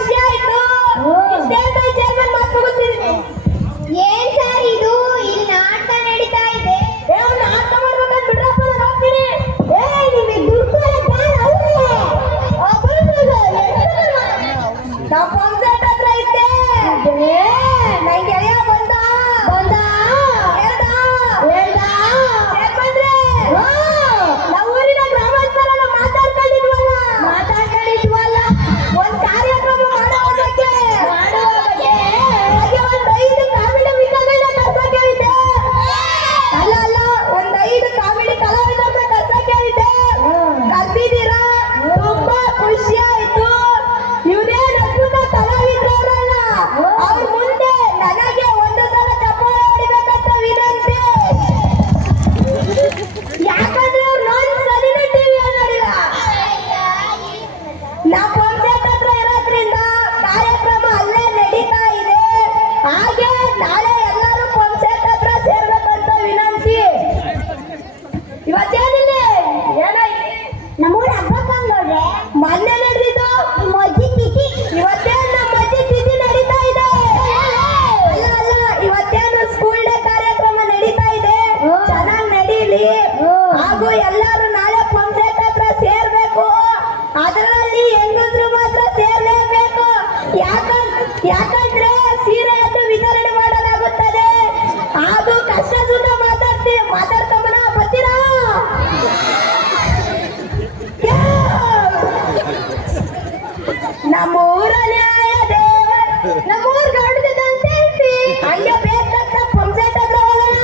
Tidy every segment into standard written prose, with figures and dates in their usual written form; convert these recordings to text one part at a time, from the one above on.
ಖುಷಿ ಆಯ್ತು. ಚೇರ್ಮನ್ ಮಾತು ಗೊತ್ತಿದೆ. ಏನ್ ಸರ್ ಇದು? ಇಲ್ಲಿ ನಾಟಕ ನಡೀತಾ ಇದೆ. ನಾಟಕ ಮಾಡ್ಬೇಕಂತ ಬಿಡ್ರಪ್ಪ, ನಾನು ಹೋಗ್ತೀನಿ. ನಿಮಗೆ ದುಡ್ಡು ನಾವು ಕಾನ್ಸರ್ಟ್ ಹತ್ರ ಇದ್ದೆ. ನನ್ ಗೆಳೆಯ ಬಂದ ಹೇಳ್ದ ಚೇರ್ಮನ್ರೆ, ನಾವು ಊರಿನ ಗ್ರಾಮಸ್ಥರನ್ನ ಮಾತಾಡ್ಕೊಂಡಿದ್ವಲ್ಲ ಒಂದ್ ಕಾರ್ಯಕ್ರಮ ಮಾಡೋ ಬಗ್ಗೆ ಹಾಗೆ ಒಂದ್ 5 ಕಾಮಿಡಿ ಮಿಕ್ಕಗಳನ್ನ ಕರ್ಸಕ್ ಹೇಳಿದ್ದೆ. ಅಲ್ಲ ಒಂದ್ 5 ಕಾಮಿಡಿ ಕಲಾವಿದರನ್ನ ಕರ್ಸಕ್ ಹೇಳಿದ್ದೆ. ಕರ್ಸಿದ್ದೀರಾ? ತುಂಬಾ ಖುಷಿ ಆಯ್ತು. ಇವರೇ ಅದ್ಭುತ ಕಲಾವಿದರಲ್ಲ, ಅವ್ರ ಮುಂದೆ ನನಗೆ ಒಂದು ಸಲ ಚಪ್ಪಾಳೆ ಹೊಡಿಬೇಕಂತ ವಿನಂತಿ. ಯಾಕಂದ್ರೆ ಅವ್ರು ನಾನು ಸರಿನ ಟಿವಿ ನೋಡಿಲ್ಲ. ನಾವು ಕಾನ್ಸರ್ಟ್ ಹತ್ರ ಇರೋದ್ರಿಂದ ಕಾರ್ಯಕ್ರಮ ಅಲ್ಲೇ ನಡೀತಾ ಇದೆ. ಹಾಗೆ ನಾಳೆ ಎಲ್ಲರೂ ಕಾನ್ಸರ್ಟ್ ಹತ್ರ ಸೇರ್ಬೇಕಂತ ವಿನಂತಿ. ಇವತ್ತೇನಿಲ್ಲ, ಏನಾಯ್ತು? ನಮ್ಮೂರ ಹಬ್ಬಕ್ಕೆ ನೋಡ್ರೆ ಮೊನ್ನೆ ನಡೆದಿದ್ದು ಮಜ್ಜಿ ತಿಥಿ. ಇವತ್ತೇನು ನಮ್ಮ ಮಜ್ಜಿ ತಿಥಿ ನಡೀತಾ ಇದೆ. ಅಲ್ಲ ಇವತ್ತೇನು ಸ್ಕೂಲ್ ಡೇ ಕಾರ್ಯಕ್ರಮ ನಡೀತಾ ಇದೆ. ಚೆನ್ನಾಗಿ ನಡೀಲಿ. ಹಾಗೂ ಎಲ್ಲರೂ ನಾಳೆ ಕಾನ್ಸರ್ಟ್ ಹತ್ರ ಸೇರ್ಬೇಕು. ಅದರಲ್ಲಿ ಹೆಂಗಸರು ಮಾತ್ರ ಸೇರ್ಲೇಬೇಕು. ಯಾಕಂದ್ರೆ ಸೀರೆಯನ್ನು ವಿತರಣೆ ಮಾಡಲಾಗುತ್ತದೆ. ಹಾಗೂ ಕಷ್ಟ ಸುಖ ಮಾತಾಡ್ಕೊಂಬನ ಬರ್ತೀರಾ? ನಮ್ಮೂರ ನ್ಯಾಯ ದೇವ, ನಮ್ಮೂರ ಗೌಡದ ಸೆಲ್ಫಿ ಹಂಗೆ ಬೇಕಂತ ಕಾನ್ಸರ್ಟ್ ಹತ್ರ ಹೋಗೋಣ.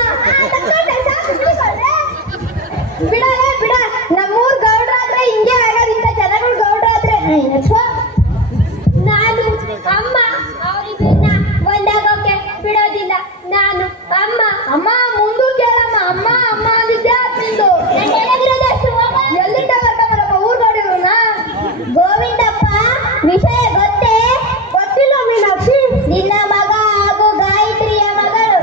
ಬಿಡ ನಮ್ಮೂರ ಗೌಡ್ರಾದ್ರೆ ಹಿಂಗೆ ಆಗೋದಿಂತ ಜನಗಳು ಗೌಡ್ರಾದ್ರೆ. ನಾನು ಅಮ್ಮ ಅವರಿಬ್ಬರನ್ನ ಒಂದಾಗೋಕೆ ಬಿಡೋದಿಲ್ಲ. ನಾನು ಅಮ್ಮ ಮುಂದು ಕೇಳಮ್ಮ. ಅಮ್ಮ ಅಂದಿದ್ದೆ ನಿಂದು. ಎಲ್ಲಿಂದ ಬರ್ತಾರಪ್ಪ ಊರ್ ಗೌಡಿಗಳನ್ನ? ಗೋವಿಂದಪ್ಪ, ವಿಷಯ ಗೊತ್ತೇ? ಗೊತ್ತಿಲ್ಲ ಮೀನಾಕ್ಷಿ. ನಿನ್ನ ಮಗ ಹಾಗೂ ಗಾಯತ್ರಿಯ ಮಗಳು.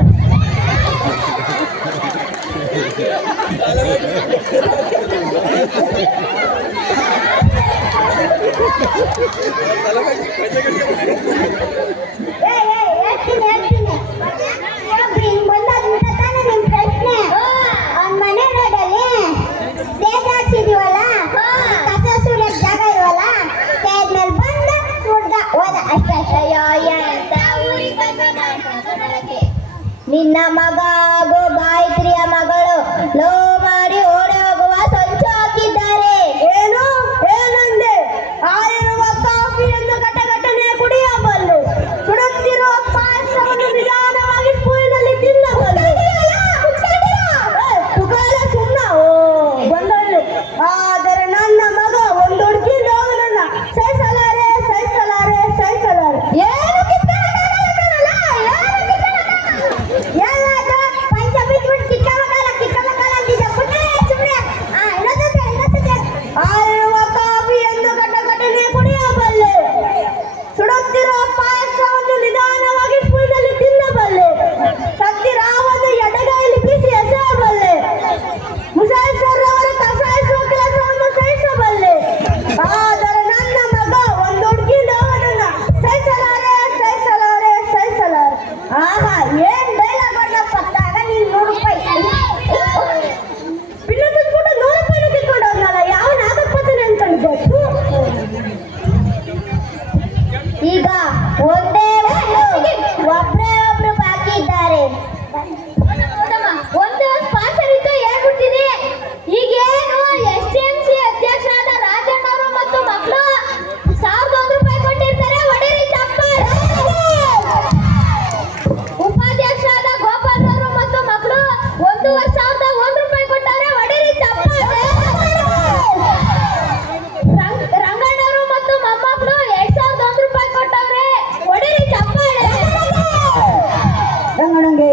ಅವ್ನ ಮನೆ ರೋಡಲ್ಲಿ ಸ್ಟೇಜ್ ಹಾಕ್ಸಿದೀವಲ್ಲ, ಕಸ ಸುರಿಯಕ್ ಜಾಗ ಇಲ್ವಲ್ಲ, ಸ್ಟೇಜ್ ಮೇಲೆ ಬಂದ ಹುಡ್ಗ ಹೋದ ಅಷ್ಟೇ. ನಿನ್ನ ಮಗ ಹಾಗೂ ಗಾಯತ್ರಿಯ ಮಗಳು ಲೋ ಮಾಡಿ ಓಡಿ ಹೋಗುವ ಸಂಚು ಹಾಕಿದ್ದಾರೆ. ಏನಂದೆ? ಆರಿರುವ ಕಾಫಿಯನ್ನು ಘಟನೆ ಕುಡಿಯಬಲ್ಲೆ, ಸುಡುತ್ತಿರುವ ಪಾಯಸವನ್ನು ನಿಧಾನವಾಗಿ ಸ್ಪೂನಿನಲ್ಲಿ ತಿನ್ನಬಲ್ಲೆ. ಸುಮ್ಮನ ಬಂದಳು. ಆದರೆ ನನ್ನ ಮಗ ಒಂದು ಹುಡುಗಿ ನೋವನ್ನ ಸಹಿಸಲಾರೆ. ಏನು ಪಂಚ ಬಿಟ್ಬಿಟ್ಟು ಚಿಕ್ಕ ಮಕ್ಕಳ ಅಂತಿದ್ದ ಸುಮ್ಮನೆ ಆರಿರುವ ಕಾಫಿಯನ್ನು ಘಟನೆ ಕುಡಿಯಬಲ್ಲೆ, ಸುಡುತ್ತಿರುವ ಪಾಯಸವನ್ನು ನಿಧಾನವಾಗಿ ಸ್ಪೂನಿನಲ್ಲಿ ತಿನ್ನಬಲ್ಲೆ, ಸತ್ತಿರಾವನ್ನು ಎಡಗೈಯಲ್ಲಿ ಬಿಸಿ ಎಸೆಯಬಲ್ಲೆ, ಮುಸಾಯಿಸರವರ ಕಸಾಯಿಸುವ ಕೆಲಸವನ್ನು ಸಹಿಸಬಲ್ಲೆ. ಆದರೆ ನನ್ನ ಮಗ ಒಂದು ಹುಡುಗಿ ನೋವನ್ನ ಸಹಿಸಲಾರೆ. ಆಹಾ, ಏನ್ ಡೈಲಾಗ್ ಪತ್ತಾಗ ನೀನು 100 ರೂಪಾಯಿ ಪಿನ್ನ ತಿಳ್ಕೊಂಡು 100 ರೂಪಾಯಿನ ತಿಳ್ಕೊಂಡು ಹೋದ್ನಲ್ಲ. ಯಾವ ನಾಗಪ್ಪತ್ತನೆ ಅನ್ಕೊಂಡಿದ್ದೆ. ಈಗ ಒಂದೇ ಒಬ್ಬರೇ ಒಬ್ರು ಬಾಕಿ ಇದ್ದಾರೆ. ಒಂದು ಸ್ಪಾನ್ಸರ್ ಇತ್ತು ಹೇಳ್ಬಿಡ್ತೀನಿ. ಈಗೇನು STMC ಅಧ್ಯಕ್ಷರಾದ ರಾಜಣ್ಣವರು ಮತ್ತು ಮಕ್ಕಳು 1001 ರೂಪಾಯಿ ಕೊಟ್ಟಿರ್ತಾರೆ. ಹೊಡೀರಿ ಚಪ್ಪಾಳೆ. ಉಪಾಧ್ಯಕ್ಷರಾದ ಗೋಪಾಲ್ರವರು ಮತ್ತು ಮಕ್ಕಳು 1,01 ರೂಪಾಯಿ ಕೊಟ್ಟವ್ರೆ. ಹೊಡೀರಿ ಚಪ್ಪಾಳೆ. ರಂಗಣ್ಣವರು ಮತ್ತು ಮೊಮ್ಮಕ್ಕಳು 2,001 ರೂಪಾಯಿ ಕೊಟ್ಟವ್ರೆ. ಹೊಡೀರಿ ಚಪ್ಪಾಳೆ. ರಂಗಣ್ಣಂಗೆ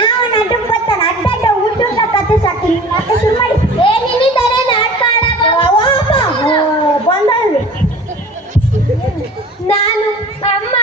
ಯಾವ ನಾಟಕ ಬರ್ತಾನೆ ಅಡ್ಡ ಊಟದ ಕತೆ ಸಾಕಿ ಮತ್ತೆ ಶುರು ಮಾಡಿ ಏ ನಿನ್ನಿಂದಾನೆ ನಾಟಕ ಆಡಾಗ ಬಂದಳ್ಳಿ ನಾನು ಅಮ್ಮ